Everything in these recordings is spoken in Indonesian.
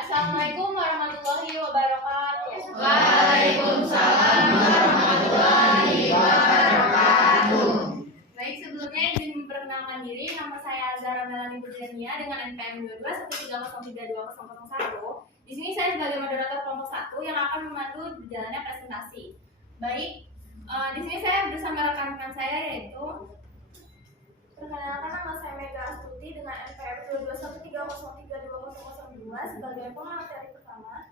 Assalamualaikum warahmatullahi wabarakatuh. Waalaikumsalam warahmatullahi wabarakatuh. Baik, sebelumnya izin memperkenalkan diri. Nama saya Zara Melani Putriania dengan NPM 2213032001. Di sini saya sebagai moderator kelompok 1 yang akan memandu berjalannya presentasi. Baik, di sini saya bersama rekan-rekan saya yaitu perkenalkan, nama saya Mega Astuti dengan NPM 2213032002 sebagai pemateri pertama.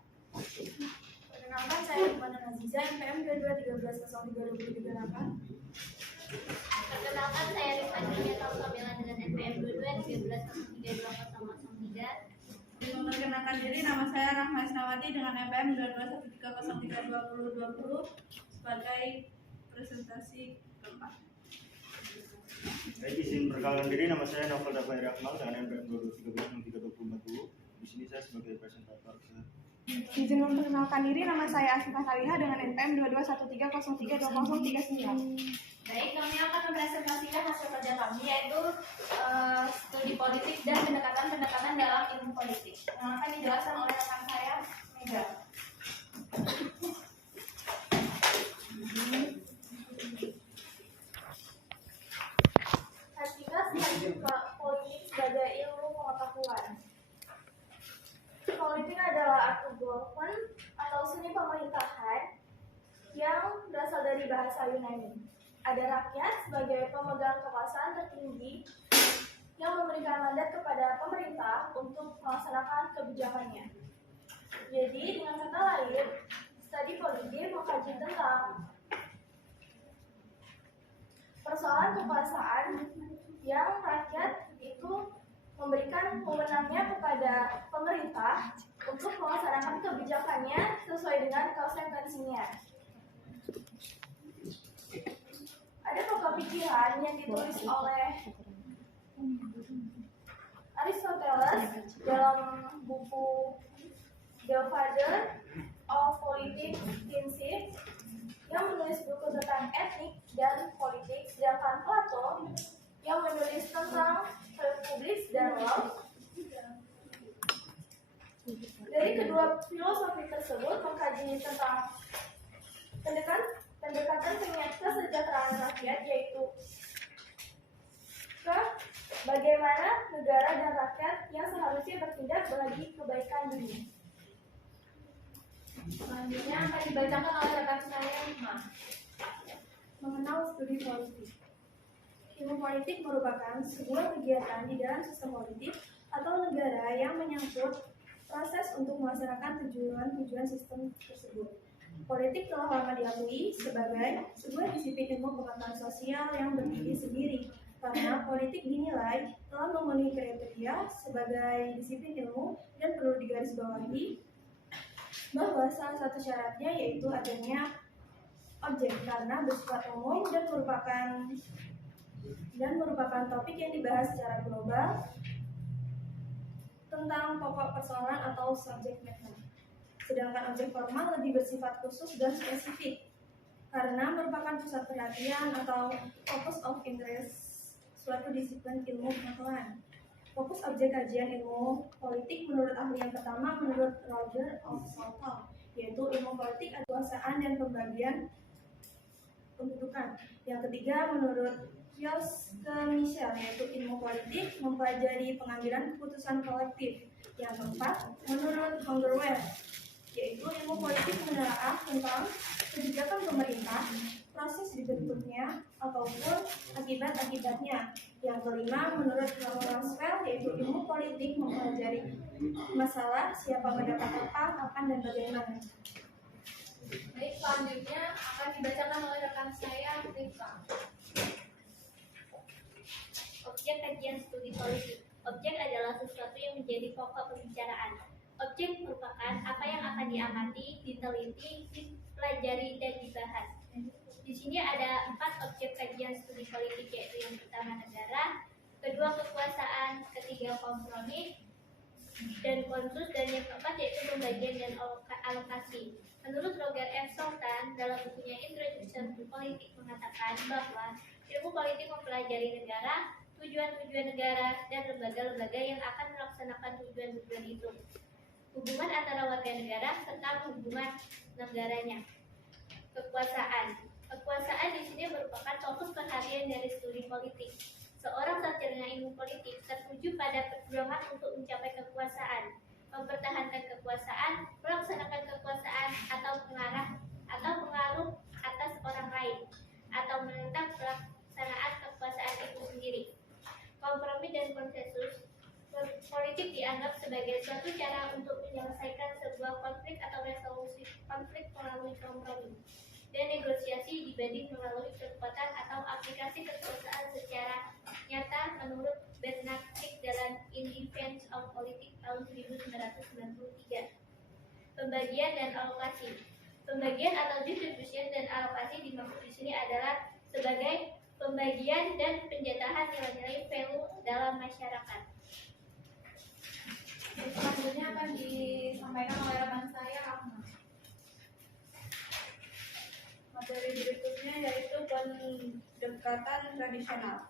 Perkenalkan, saya Rifana Naziza, NPM 2213032038. Perkenalkan, saya Rifana Naziza dengan NPM 2213032003. Memperkenalkan diri, nama saya Rahma Isnawati dengan NPM 2213032020 sebagai presentasi keempat. Baik, izin perkenalkan diri, nama saya Novel Dafai Rahmal dengan NPM 2213032040. Di sini saya sebagai presentator. Izin memperkenalkan diri, nama saya Asifah Saliha dengan NPM 2213032039. Baik, kami akan mempresentasikan hasil kerja kami yaitu studi politik dan pendekatan-pendekatan dalam ilmu politik yang akan dijelaskan oleh rekan saya, Mega. Hakikat politik sebagai ilmu pengetahuan. Politik adalah art government atau seni pemerintahan yang berasal dari bahasa Yunani. Ada rakyat sebagai pemegang kekuasaan tertinggi yang memberikan mandat kepada pemerintah untuk melaksanakan kebijakannya. Jadi, dengan kata lain, studi politik mengkaji tentang persoalan kekuasaan yang rakyat itu memberikan wewenangnya kepada pemerintah untuk melaksanakan kebijakannya sesuai dengan konsekuensinya. Ada pokok pikiran yang ditulis oleh Aristoteles dalam buku The Father of Politics Principles yang menulis buku tentang etik dan politik, sedangkan Plato yang menulis tentang republik dan law. Dari kedua filosofi tersebut mengkaji tentang pendekatan kesejahteraan rakyat, yaitu ke bagaimana negara dan rakyat yang seharusnya bertindak bagi kebaikan dunia. Selanjutnya akan dibacakan oleh rekan saya, Hikmah. Mengenal studi politik. Ilmu politik merupakan sebuah kegiatan di dalam sistem politik atau negara yang menyangkut proses untuk melaksanakan tujuan sistem tersebut. Politik telah lama diakui sebagai sebuah disiplin ilmu pengetahuan sosial yang berdiri sendiri karena politik dinilai telah memenuhi kriteria sebagai disiplin ilmu dan perlu digarisbawahi bahwa salah satu syaratnya yaitu adanya objek karena bersifat umum dan merupakan topik yang dibahas secara global tentang pokok persoalan atau subject matter. Sedangkan objek formal lebih bersifat khusus dan spesifik karena merupakan pusat perhatian atau focus of interest suatu disiplin ilmu pengetahuan. Fokus objek kajian ilmu politik menurut ahli yang pertama menurut Roger of Southall, yaitu ilmu politik kekuasaan dan pembagian pendudukan. Yang ketiga menurut Josque Michel, yaitu ilmu politik mempelajari pengambilan keputusan kolektif. Yang keempat menurut Hungerwell, yaitu ilmu politik menelaah tentang kebijakan pemerintah, proses dibentuknya ataupun akibat-akibatnya. Yang kelima menurut Maxwell, yaitu ilmu politik mempelajari masalah siapa mendapat apa, kapan dan bagaimana. Baik, selanjutnya akan dibacakan oleh rekan saya, Rifka. Objek kajian studi politik. Objek adalah sesuatu yang menjadi pokok pembicaraan. Objek merupakan apa yang akan diamati, diteliti, dipelajari, dan dibahas. Di sini ada 4 objek kajian studi politik, yaitu yang pertama negara, kedua kekuasaan, ketiga kompromi dan konsus, dan yang keempat yaitu pembagian dan alokasi. Menurut Roger F. Sultan dalam bukunya Introduction to Politics mengatakan bahwa ilmu politik mempelajari negara, tujuan-tujuan negara, dan lembaga-lembaga yang akan melaksanakan tujuan-tujuan itu. hubungan antara warga negara, serta hubungan negaranya. Kekuasaan. Kekuasaan di sini merupakan fokus perhatian dari studi politik. Seorang sarjana ilmu politik tertuju pada perjuangan untuk mencapai kekuasaan, mempertahankan kekuasaan, melaksanakan kekuasaan, atau pengaruh atas orang lain, atau menentang pelaksanaan kekuasaan itu sendiri. Kompromi dan konsensus. Politik dianggap sebagai suatu cara untuk menyelesaikan sebuah konflik atau resolusi konflik melalui kompromi dan negosiasi dibanding melalui kekuatan atau aplikasi kekuasaan secara nyata menurut Bernard Crick dalam In Defense of Politics tahun 1993. Pembagian dan alokasi. Pembagian atau distribution dan alokasi dimaksud di sini adalah sebagai pembagian dan penjatahan nilai-nilai value dalam masyarakat. Selanjutnya akan disampaikan oleh rekan saya, Ahmad. Materi berikutnya yaitu pendekatan tradisional.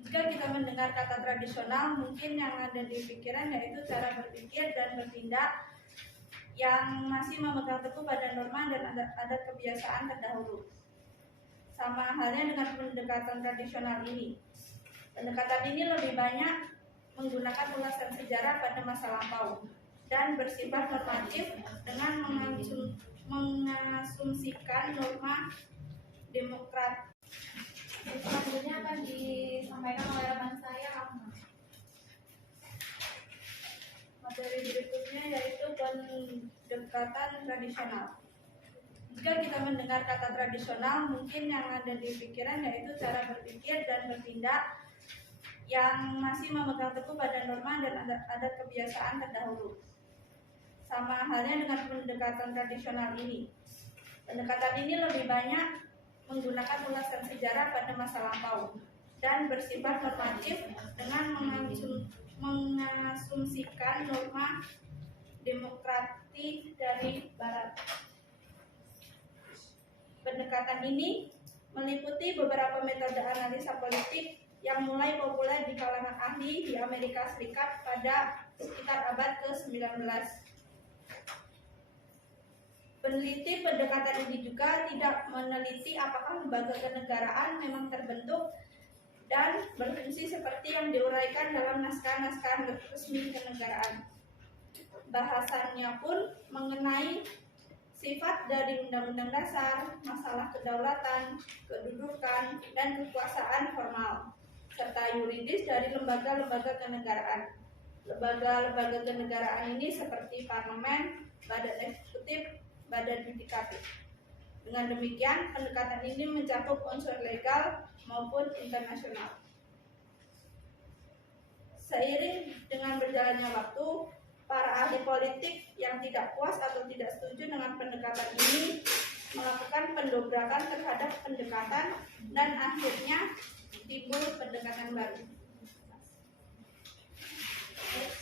Jika kita mendengar kata tradisional, mungkin yang ada di pikiran yaitu cara berpikir dan bertindak yang masih memegang teguh pada norma dan adat kebiasaan terdahulu. Sama halnya dengan pendekatan tradisional ini. Pendekatan ini lebih banyak menggunakan ulasan sejarah pada masa lampau dan bersifat normatif dengan mengasumsikan norma demokrat. Selanjutnya akan disampaikan oleh rekan saya, Ahmad. Materi berikutnya yaitu pendekatan tradisional. Jika kita mendengar kata tradisional, mungkin yang ada di pikiran yaitu cara berpikir dan bertindak yang masih memegang teguh pada norma dan adat kebiasaan terdahulu. Sama halnya dengan pendekatan tradisional ini. Pendekatan ini lebih banyak menggunakan ulasan sejarah pada masa lampau dan bersifat normatif dengan mengasumsikan norma demokratik dari Barat. Pendekatan ini meliputi beberapa metode analisa politik yang mulai populer di kalangan ahli di Amerika Serikat pada sekitar abad ke-19. Peneliti pendekatan ini juga tidak meneliti apakah lembaga kenegaraan memang terbentuk dan berfungsi seperti yang diuraikan dalam naskah-naskah resmi kenegaraan. Bahasannya pun mengenai sifat dari Undang-Undang Dasar, masalah kedaulatan, kedudukan, dan kekuasaan formal, serta yuridis dari lembaga-lembaga kenegaraan. Lembaga-lembaga kenegaraan ini seperti parlemen, badan eksekutif, badan yudikatif. Dengan demikian, pendekatan ini mencakup unsur legal maupun internasional. Seiring dengan berjalannya waktu, para ahli politik yang tidak puas atau tidak setuju dengan pendekatan ini melakukan pendobrakan terhadap pendekatan dan akhirnya timbul pendekatan baru.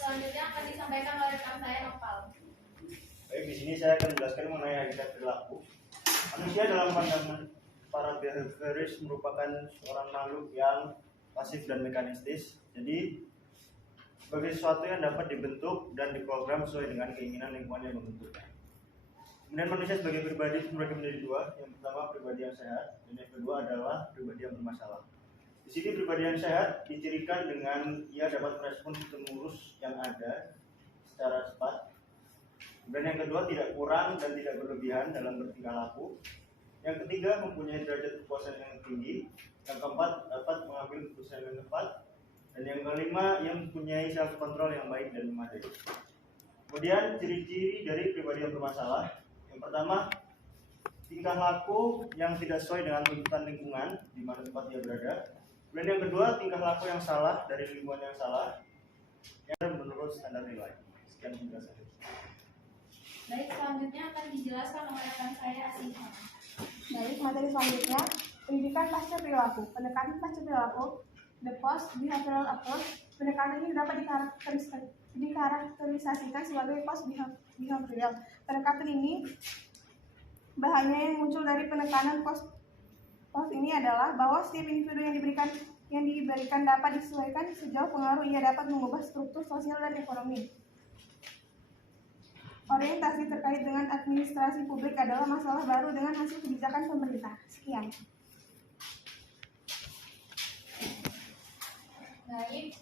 Selanjutnya akan disampaikan oleh rekan saya, Nopal. Baik, di sini saya akan menjelaskan mengenai hakikat perilaku. Manusia dalam pandangan para behavioris merupakan seorang makhluk yang pasif dan mekanistis. Jadi sebagai sesuatu yang dapat dibentuk dan diprogram sesuai dengan keinginan lingkungan yang membentuknya. Kemudian manusia sebagai pribadi terbagi menjadi dua. Yang pertama pribadi yang sehat, dan yang kedua adalah pribadi yang bermasalah. Di sini pribadi yang sehat dicirikan dengan ia dapat merespon stimulus yang ada secara cepat. Dan yang kedua tidak kurang dan tidak berlebihan dalam bertingkah laku. Yang ketiga mempunyai derajat kepuasan yang tinggi. Yang keempat dapat mengambil keputusan yang tepat. Dan yang kelima yang mempunyai self control yang baik dan memadai. Kemudian ciri-ciri dari pribadi yang bermasalah. Yang pertama, tingkah laku yang tidak sesuai dengan tuntutan lingkungan di mana tempat dia berada. Dan yang kedua, tingkah laku yang salah dari lingkungan yang salah yang menurut standar nilai. Sekian penjelasan. Baik, selanjutnya akan dijelaskan oleh rekan saya, Asyifa. Baik, materi selanjutnya pendidikan pasca perilaku. Pendekatan pasca perilaku, the post behavioral approach. Pendekatan ini dapat dikarakterisasikan sebagai post behavioral. Pendekatan ini bahannya yang muncul dari penekanan post ini adalah bahwa setiap individu yang diberikan dapat disesuaikan sejauh pengaruh ia dapat mengubah struktur sosial dan ekonomi. orientasi terkait dengan administrasi publik adalah masalah baru dengan hasil kebijakan pemerintah. Sekian. Baik.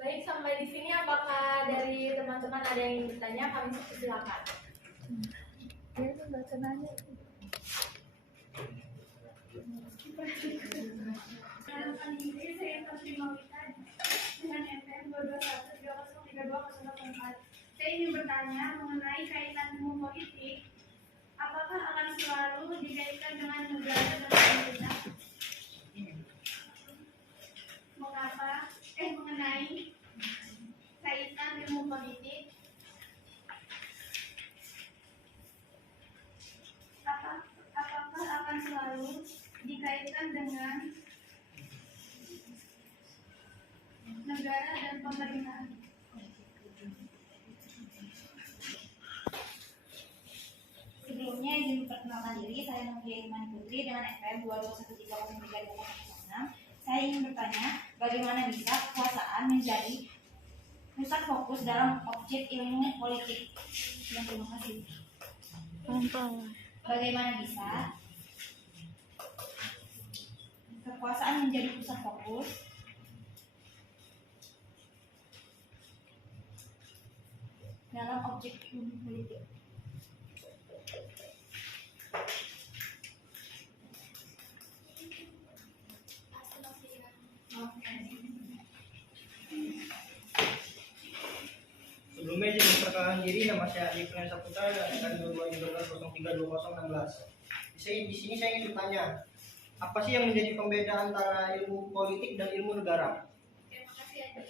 Baik, sampai di sini apakah dari teman-teman ada yang ingin bertanya? Kami silakan. Harapan diri saya terima dengan NPM 221303204. Saya ingin bertanya mengenai kaitan ilmu politik. Apakah akan selalu dikaitkan dengan negara dan pemerintah? Mengapa? Mengenai kaitan ilmu politik. Apakah akan selalu dikaitkan dengan negara dan pemerintahan? Sebelumnya izin perkenalkan diri, saya Novia Imani Putri dengan NPM 221303206. Saya ingin bertanya, bagaimana bisa kekuasaan menjadi pusat fokus dalam objek ilmu politik? Terima kasih. Bagaimana bisa kekuasaan menjadi pusat fokus dalam objek ilmu politik? Sebelumnya izin memperkenalkan diri, nama saya Adi Pranesa Putra dan angkatan 2013-03-2016. Di sini saya ingin bertanya, apa sih yang menjadi pembeda antara ilmu politik dan ilmu negara? Terima kasih Adi.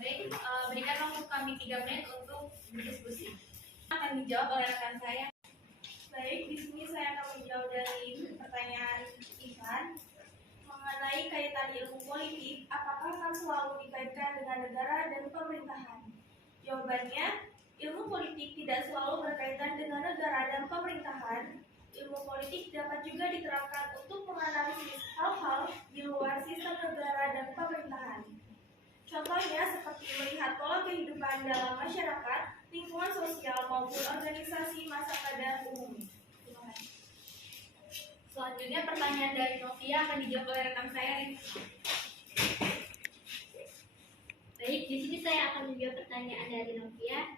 Baik, berikan waktu kami 3 menit untuk berdiskusi. Akan dijawab oleh rekan saya. Baik, di sini saya akan menjawab dari pertanyaan Ivan mengenai kaitan ilmu politik. Apakah akan selalu dikaitkan dengan negara dan pemerintahan? Jawabannya, ilmu politik tidak selalu berkaitan dengan negara dan pemerintahan. Ilmu politik dapat juga diterapkan untuk menganalisis hal-hal di luar sistem negara dan pemerintahan. Contohnya seperti melihat pola kehidupan dalam masyarakat, lingkungan sosial maupun organisasi masyarakat umum. Terima kasih. Selanjutnya pertanyaan dari Novia akan dijawab oleh rekan saya. Baik, di sini saya akan menjawab pertanyaan dari Novia.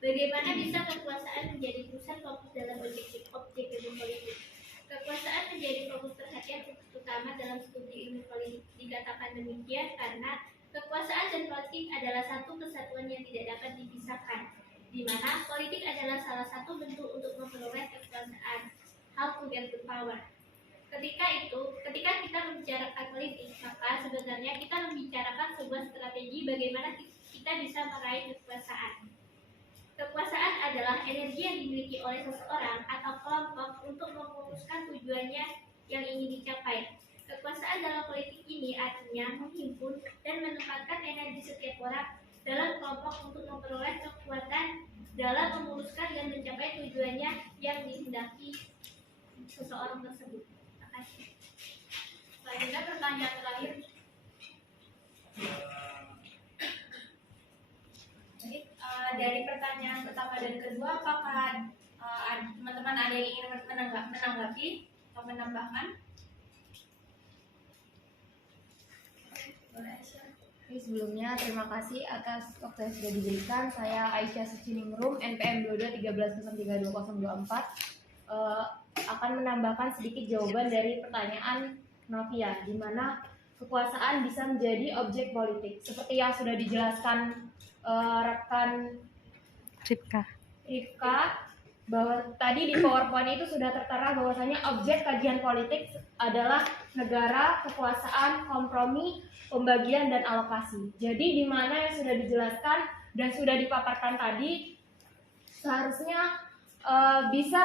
Bagaimana bisa kekuasaan menjadi pusat fokus dalam objek ilmu politik? Kekuasaan menjadi fokus perhatian utama dalam studi ilmu politik. Dikatakan demikian karena kekuasaan dan politik adalah satu kesatuan yang tidak dapat dipisahkan, di mana politik adalah salah satu bentuk untuk memperoleh kekuasaan, how to get the power. Ketika kita membicarakan politik, maka sebenarnya kita membicarakan sebuah strategi bagaimana kita bisa meraih kekuasaan. Kekuasaan adalah energi yang dimiliki oleh seseorang atau kelompok untuk memutuskan tujuannya yang ingin dicapai. Kekuasaan dalam politik ini artinya menghimpun dan menempatkan energi setiap orang dalam kelompok untuk memperoleh kekuatan dalam memuluskan dan mencapai tujuannya yang dihendaki seseorang tersebut. Terima kasih. Selanjutnya pertanyaan terakhir. Jadi, dari pertanyaan pertama dan kedua, apakah teman-teman ada yang ingin menanggapi atau menambahkan? Oke, sebelumnya terima kasih atas waktu yang sudah diberikan. Saya Aisyah Suciningrum, NPM 2213032024, akan menambahkan sedikit jawaban dari pertanyaan Novia, di mana kekuasaan bisa menjadi objek politik. Seperti yang sudah dijelaskan rekan Rifka, bahwa tadi di PowerPoint itu sudah tertera bahwasanya objek kajian politik adalah negara, kekuasaan, kompromi, pembagian, dan alokasi. Jadi di mana yang sudah dijelaskan dan sudah dipaparkan tadi seharusnya bisa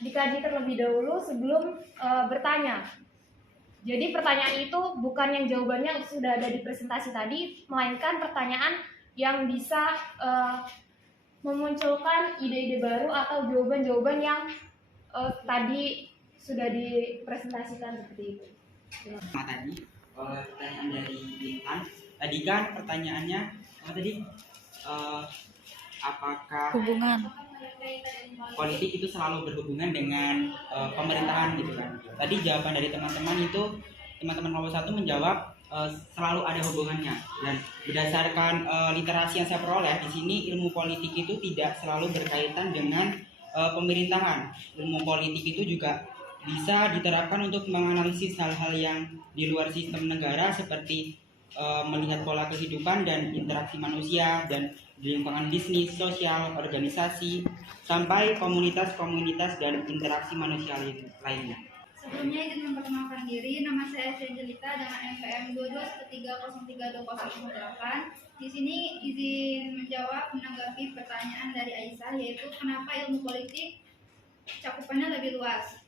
dikaji terlebih dahulu sebelum bertanya. Jadi pertanyaan itu bukan yang jawabannya sudah ada di presentasi tadi, melainkan pertanyaan yang bisa memunculkan ide-ide baru atau jawaban-jawaban yang tadi sudah dipresentasikan seperti itu. Tadi pertanyaan dari Intan, tadi kan pertanyaannya apakah Hubungan politik itu selalu berhubungan dengan pemerintahan gitu kan? Tadi jawaban dari teman-teman kelompok 1 menjawab selalu ada hubungannya, dan berdasarkan literasi yang saya peroleh di sini, ilmu politik itu tidak selalu berkaitan dengan pemerintahan. Ilmu politik itu juga bisa diterapkan untuk menganalisis hal-hal yang di luar sistem negara, seperti melihat pola kehidupan dan interaksi manusia dan di lingkungan bisnis, sosial, organisasi, sampai komunitas-komunitas dan interaksi manusia lainnya. Sebelumnya izin memperkenalkan diri, nama saya Angelita dengan NPM 2213030208. Di sini izin menjawab menanggapi pertanyaan dari Aisyah, yaitu kenapa ilmu politik cakupannya lebih luas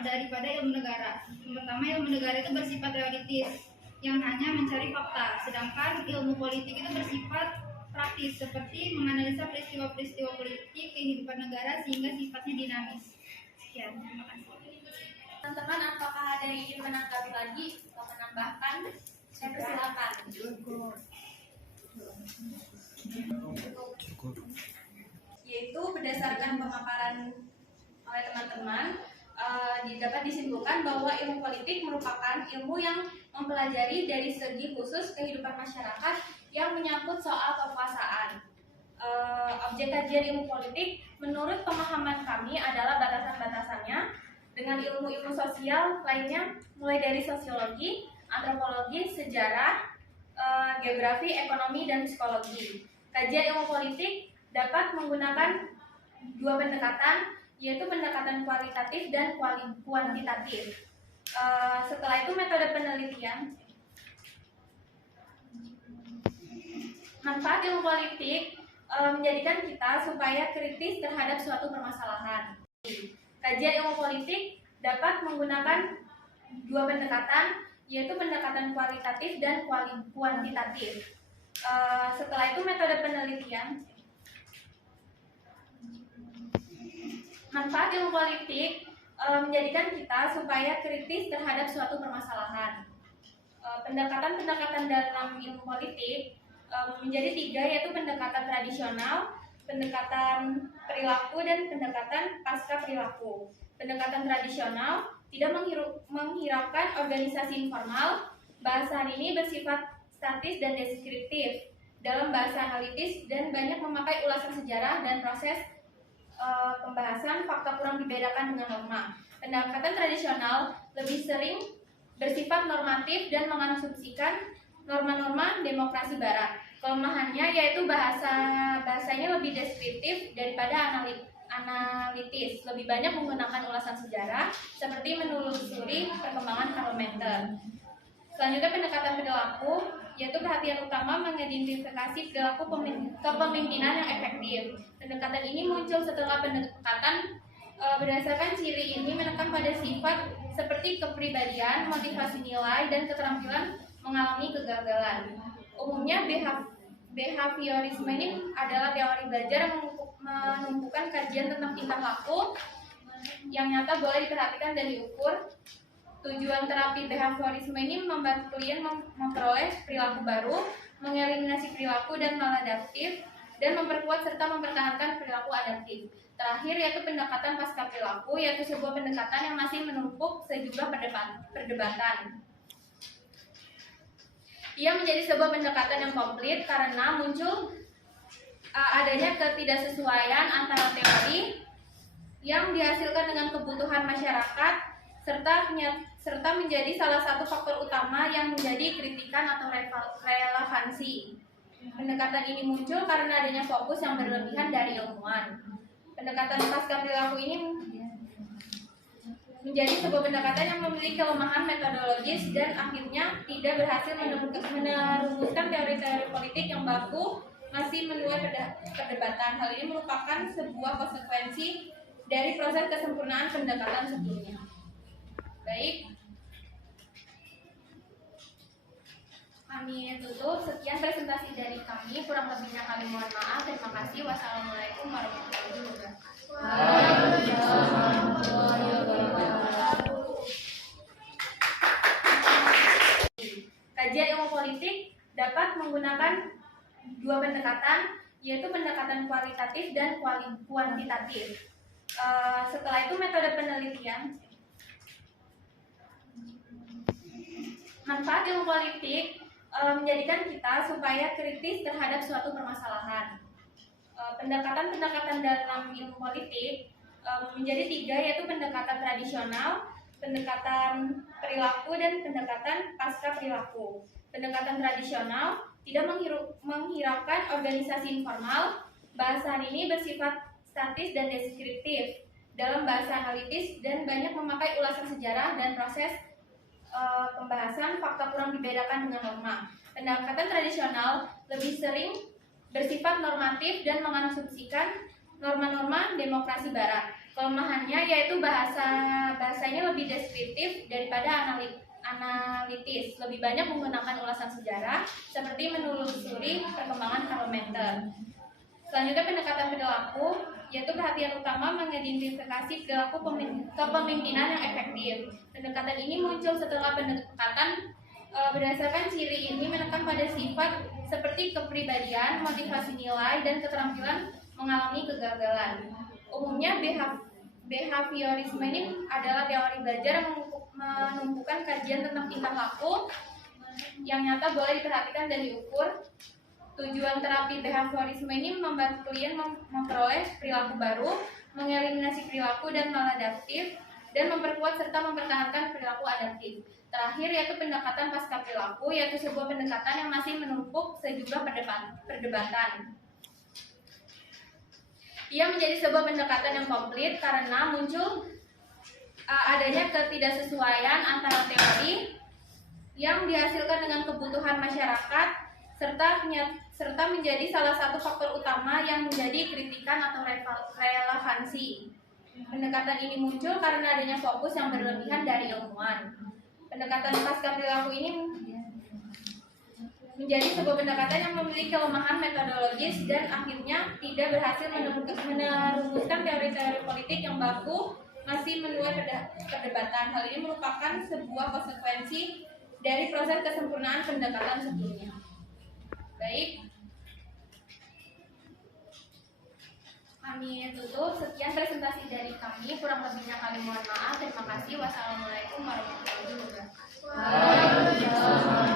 daripada ilmu negara. Yang pertama, ilmu negara itu bersifat realitis yang hanya mencari fakta, sedangkan ilmu politik itu bersifat praktis seperti menganalisa peristiwa-peristiwa politik kehidupan negara sehingga sifatnya dinamis. Sekian, terima kasih. Teman-teman, apakah ada yang ingin menanggapi lagi atau menambahkan? Saya persilakan. Yaitu berdasarkan pemaparan oleh teman-teman, dapat disimpulkan bahwa ilmu politik merupakan ilmu yang mempelajari dari segi khusus kehidupan masyarakat yang menyangkut soal kekuasaan. Objek kajian ilmu politik menurut pemahaman kami adalah batasan-batasannya dengan ilmu-ilmu sosial lainnya, mulai dari sosiologi, antropologi, sejarah, geografi, ekonomi, dan psikologi. Kajian ilmu politik dapat menggunakan dua pendekatan, yaitu pendekatan kualitatif dan kuantitatif. Setelah itu metode penelitian. Manfaat ilmu politik menjadikan kita supaya kritis terhadap suatu permasalahan. Kajian ilmu politik dapat menggunakan dua pendekatan, yaitu pendekatan kualitatif dan kuantitatif. Setelah itu metode penelitian. Manfaat ilmu politik menjadikan kita supaya kritis terhadap suatu permasalahan. Pendekatan-pendekatan dalam ilmu politik menjadi tiga, yaitu pendekatan tradisional, pendekatan perilaku, dan pendekatan pasca perilaku. Pendekatan tradisional tidak menghiraukan organisasi informal. Bahasan ini bersifat statis dan deskriptif dalam bahasa analitis dan banyak memakai ulasan sejarah dan proses pembahasan fakta kurang dibedakan dengan norma. Pendekatan tradisional lebih sering bersifat normatif dan mengasumsikan norma-norma demokrasi barat. Kelemahannya yaitu bahasanya lebih deskriptif daripada analitis, lebih banyak menggunakan ulasan sejarah seperti menelusuri perkembangan parlementer. Selanjutnya pendekatan perilaku, yaitu perhatian utama mengidentifikasi perilaku kepemimpinan yang efektif. Pendekatan ini muncul setelah pendekatan berdasarkan ciri ini menekan pada sifat seperti kepribadian, motivasi nilai, dan keterampilan mengalami kegagalan. Umumnya behaviorisme ini adalah teori belajar yang menumpukan kajian tentang tingkah laku yang nyata boleh diperhatikan dan diukur. Tujuan terapi behaviorisme ini membantu klien memperoleh perilaku baru, mengeliminasi perilaku dan maladaptif, dan memperkuat serta mempertahankan perilaku adaptif. Terakhir yaitu pendekatan pasca perilaku, yaitu sebuah pendekatan yang masih menumpuk sejumlah perdebatan. Ia menjadi sebuah pendekatan yang komplit karena muncul adanya ketidaksesuaian antara teori yang dihasilkan dengan kebutuhan masyarakat serta menjadi salah satu faktor utama yang menjadi kritikan atau relevansi. Pendekatan ini muncul karena adanya fokus yang berlebihan dari ilmuwan. Pendekatan pasca perilaku ini menjadi sebuah pendekatan yang memiliki kelemahan metodologis dan akhirnya tidak berhasil merumuskan teori-teori politik yang baku, masih menuai perdebatan. Hal ini merupakan sebuah konsekuensi dari proses kesempurnaan pendekatan sebelumnya. Baik, Kami tutup. Sekian presentasi dari kami. Kurang lebihnya kami mohon maaf. Terima kasih. Wassalamualaikum warahmatullahi wabarakatuh. Kajian ilmu politik dapat menggunakan dua pendekatan, yaitu pendekatan kualitatif dan kuantitatif. Setelah itu metode penelitian. Manfaat ilmu politik menjadikan kita supaya kritis terhadap suatu permasalahan. Pendekatan-pendekatan dalam ilmu politik menjadi tiga, yaitu pendekatan tradisional, pendekatan perilaku, dan pendekatan pasca perilaku. Pendekatan tradisional tidak menghiraukan organisasi informal. Bahasan ini bersifat statis dan deskriptif dalam bahasa analitis dan banyak memakai ulasan sejarah dan proses pembahasan fakta kurang dibedakan dengan norma. Pendekatan tradisional lebih sering bersifat normatif dan mengasumsikan norma-norma demokrasi barat. Kelemahannya yaitu bahasanya lebih deskriptif daripada analitis, lebih banyak menggunakan ulasan sejarah seperti menelusuri perkembangan parlementer. Selanjutnya pendekatan perilaku, yaitu perhatian utama mengidentifikasi perilaku kepemimpinan yang efektif. Pendekatan ini muncul setelah pendekatan berdasarkan ciri ini menekan pada sifat seperti kepribadian, motivasi nilai, dan keterampilan mengalami kegagalan. Umumnya behaviorisme ini adalah teori belajar yang menumpukan kajian tentang tingkah laku yang nyata boleh diperhatikan dan diukur. Tujuan terapi behaviorisme ini membantu klien memperoleh perilaku baru, mengeliminasi perilaku dan maladaptif, dan memperkuat serta mempertahankan perilaku adaptif. Terakhir yaitu pendekatan pasca perilaku, yaitu sebuah pendekatan yang masih menumpuk sejumlah perdebatan. Ia menjadi sebuah pendekatan yang komplit karena muncul adanya ketidaksesuaian antara teori yang dihasilkan dengan kebutuhan masyarakat serta menjadi salah satu faktor utama yang menjadi kritikan atau relevansi. Pendekatan ini muncul karena adanya fokus yang berlebihan dari ilmuwan. Pendekatan pasca perilaku ini menjadi sebuah pendekatan yang memiliki kelemahan metodologis dan akhirnya tidak berhasil merumuskan teori-teori politik yang baku, masih menuai perdebatan. Hal ini merupakan sebuah konsekuensi dari proses kesempurnaan pendekatan sebelumnya. Baik, kami tutup. Sekian presentasi dari kami. Kurang lebihnya kami mohon maaf. Terima kasih. Wassalamualaikum warahmatullahi wabarakatuh.